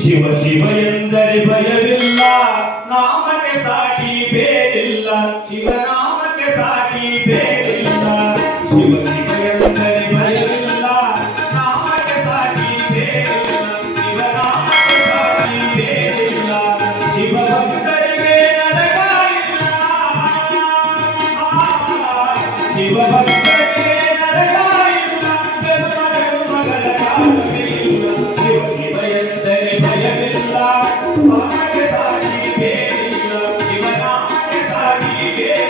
శివ శివ ఎందరి భయమిల్ల నామక సాటి పేరిల్ల శివ నామక సాటి పేరిల్ల శివ శివ ఎందరి భయమిల్ల నామక సాటి పేరిల్ల శివ నామక సాటి పేరిల్ల శివ భక్తరి వే ఆ శివ భక్తరి Yeah.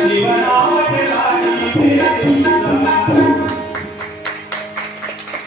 I'm